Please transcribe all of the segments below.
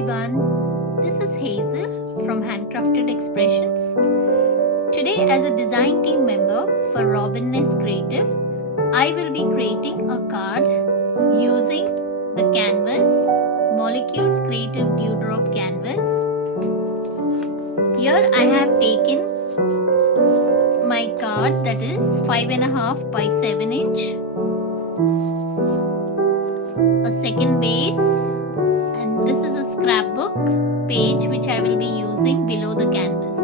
everyone, this is Hazel from Handcrafted Expressions. Today, as a design team member for Robinness Creative, I will be creating a card using the canvas Molecules Creative Dewdrop canvas. Here I have taken my card that is 5.5 by 7 inch, a second base, and this is a scrapbook page which I will be using below the canvas.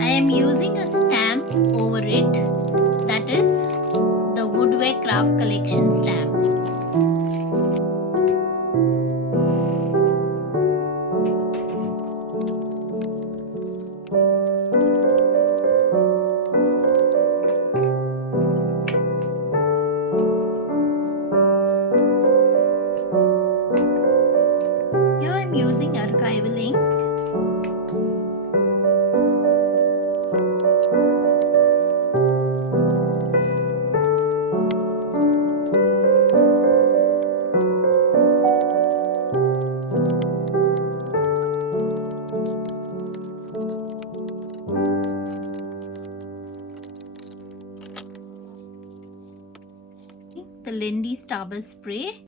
I am using a stamp over it, that is the Woodware Craft Collection stamp. Here I am using archival ink. The Lindy Starburst spray.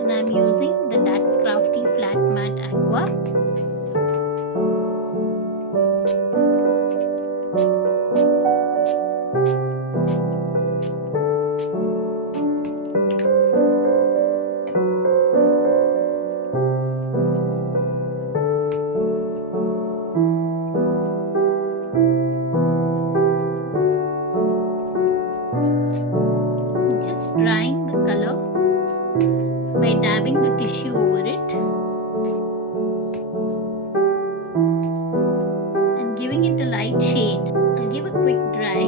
And I'm using the That's Crafty Flat Matte Aqua. Just drying the color by dabbing the tissue over it and giving it a light shade. I'll give a quick dry.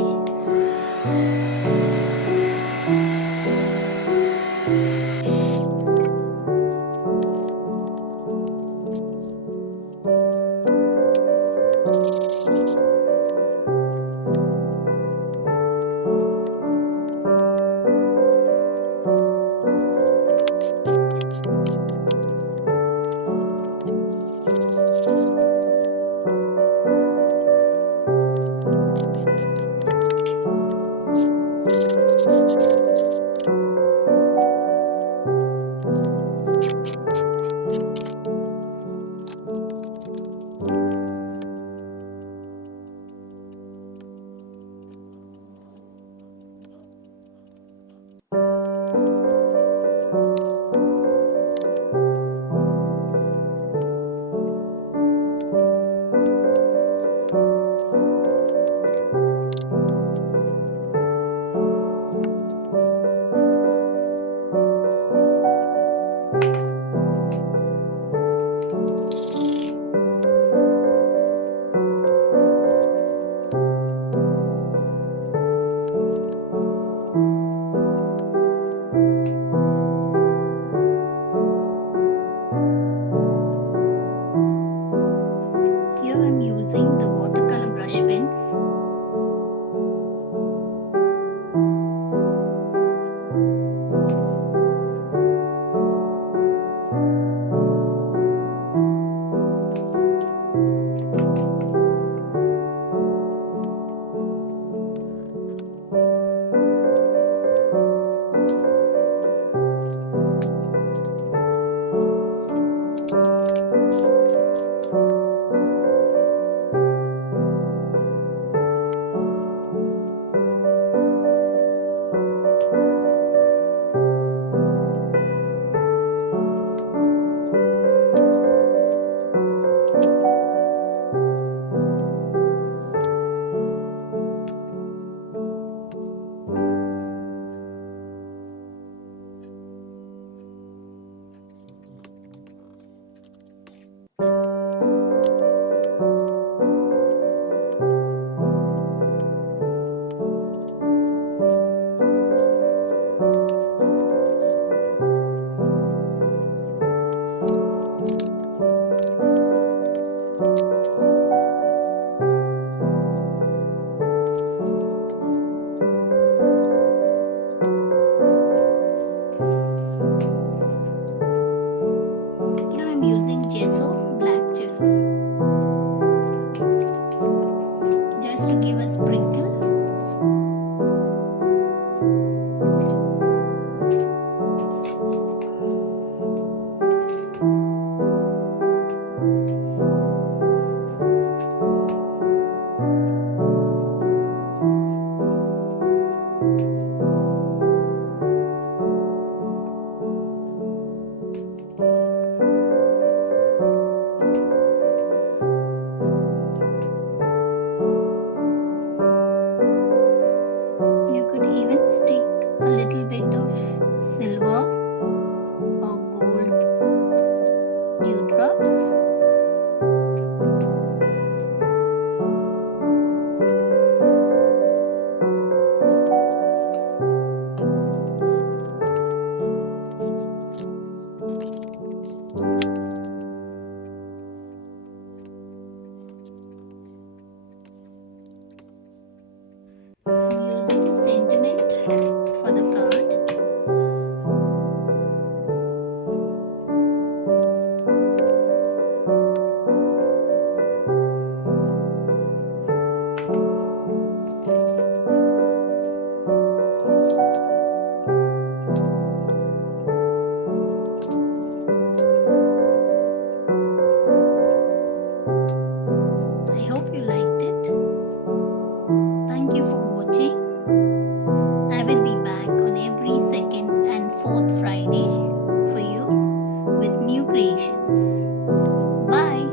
with new creations. Bye.